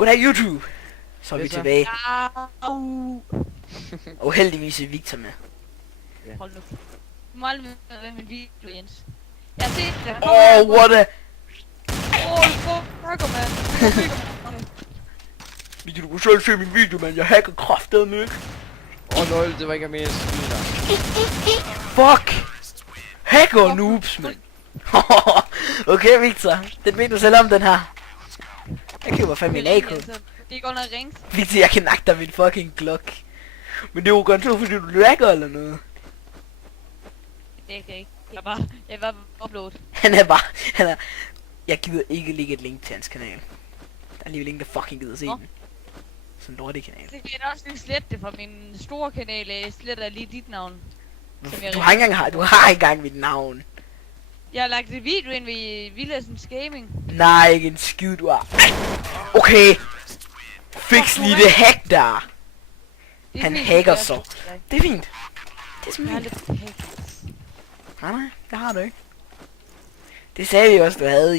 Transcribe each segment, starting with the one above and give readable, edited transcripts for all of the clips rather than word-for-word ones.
Goddag YouTube. Så er vi Hvad så? tilbage. Au. Og heldigvis er Victor med. Hold nu. Du må aldrig være min video, Jens. Jeg har set det. What a... Fucker, mand. Victor, du kunne selv se min video, men jeg hacker kraftedeme ikke. Lol, det var ikke mere skyld der. Fuck! Hacker noobs, mand. Okay, Victor. Den ved du selv om, den her. Jeg køber fandme en AK. Det er godt nok rings. Victor, jeg kan nakke dig med en fucking Glock. Men det er jo godt så, fordi du lagger eller noget. Det kan ikke. Jeg var upload. Han er... Jeg gider ikke lægge et link til hans kanal. Der er alligevel ingen, der fucking gider se den. Sådan en dårlig kanal. Så kan jeg også lige slette det fra min store kanal. Jeg sletter lige dit navn. Du har ikke engang mit navn. Jeg har lagt et video ind ved Villasens Gaming. Nej, ikke en skid, du har. Okay. Fix lige det hack der. Det er Han fint, hacker det er så. godt til dig. Det er fint. Det er Jeg har simpelthen. lidt hack. Nej, det har du ikke. Det sagde vi også, du havde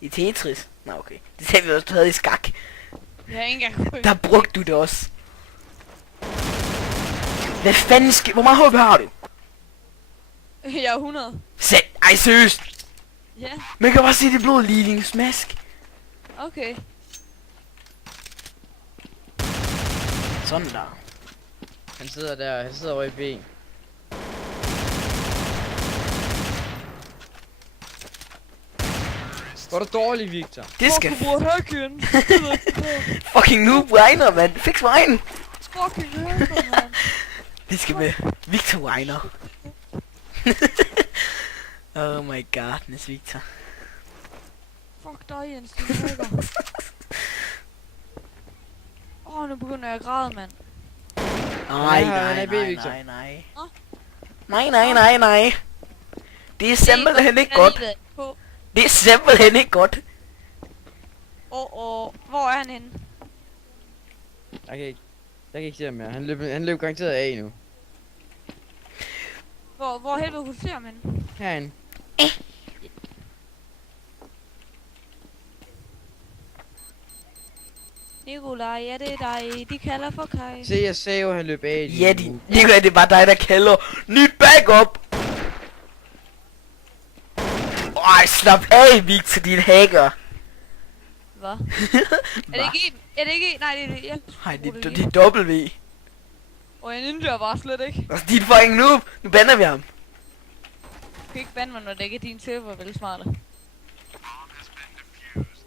i Tetris. Nå, okay. Det sagde vi også, du havde i skak. Jeg har ikke engang... Der brugte du det også. Hvad fanden skal... Hvor meget HP har du? Jeg er 100. Ej, seriøst. Ja, Man kan bare se det blå lige smask. okay. Sådan der. Han sidder der, han sidder over i B. Var du dårlig, Victor? Det skal... Du bruger hacken. Fucking noob Weiner, mand. Fix Wein. Fucking hacker, mand. Det skal med Victor Weiner. Oh my godness, Victor. Fuck dig, Jens, du hacker. Nu begynder jeg at græde, mand. Nej, Ja, han er nej, B, nej, Victor. nej, nej. Nå? Nej. Det er simpelthen ikke godt. Det er simpelthen ikke godt. Hvor er han henne? Jeg kan ikke se ham mere. Han løb garanteret af nu. Hvor helvede kunne du se ham henne? Herinde. Nikolaj, ja det er dig. De kalder for Kai. Se, jeg sagde jo, han løb af. Ja, det er bare dig, der kalder. Nyt backup! Ej, slap af, Victor, din hacker. Hvad? Er det ikke en? Nej, det er det. Jeg Nej, det er W. Og jeg ninja bare slet ikke. Altså, din fucking noob. Nu bander vi ham. Du kan ikke bande mig, når det ikke er din server, vel smarte.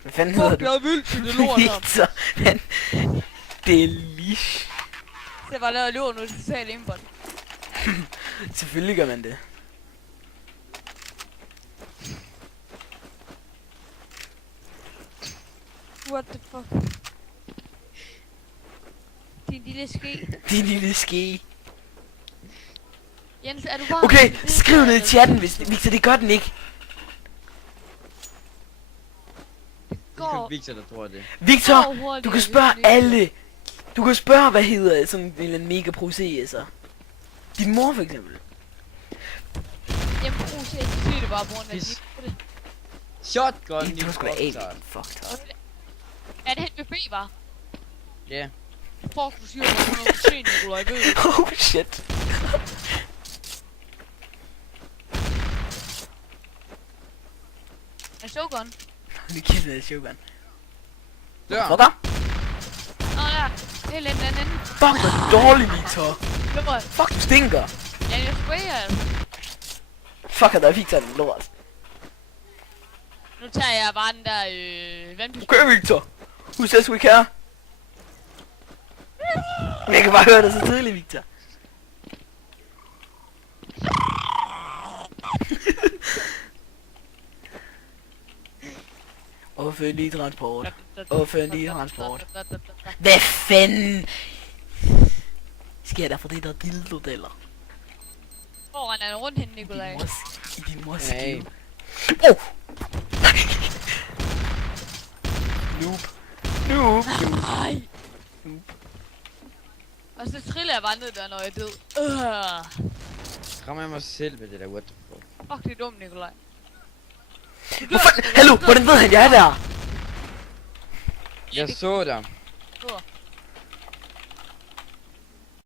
Hvad fanden hedder Fuck, du? jeg er vildt til det lort her. Victor, men... Delish. Så jeg bare lavet lort nu, til totalt indbold. Selvfølgelig gør man det. What the fuck? Din lille ske. Din lille ske. Jens, er du bare... Okay, skriv ned i chatten, hvis Victor, det gør den ikke. Det er Victor, der tror det. Victor, du kan spørge alle. Du kan spørge, hvad hedder sådan en eller anden mega pro CS'er. Din mor for eksempel. Jamen, se det bare, bror. Pis. Shotgun i Det var sgu da A. Bogstart. Fuck top. Er det helt BB, var? Ja. Fuck, du siger, at du har se, Nikolaj, ved du? Oh shit. Er Shogun? Det kæft af Shogun. Dør. Fucker. Nå ja, helt anden. Fuck, hvor dårlig, Victor. Lort. Fuck, du stinker. Ja, jeg sprayer altså. Fuck, der er Victor den lort. Nu tager jeg bare den der, vandpistol. Okay, Victor. Who says we care? Jeg kan bare høre det så tidligt, Victor. Offentlig transport. Offentlig transport. Hvad fanden sker der for det der dildo-deller? Hvor render han rundt henne, Nikolaj? I din mors Nej. skive. Oh! Noob. Nej. Og så triller jeg bare ned der, når jeg er død. Rammer jeg mig selv med det der, what the fuck. Fuck, det er dumt, Nikolaj. Hallo, hvordan ved han, jeg er der? Jeg så dig. Hvor?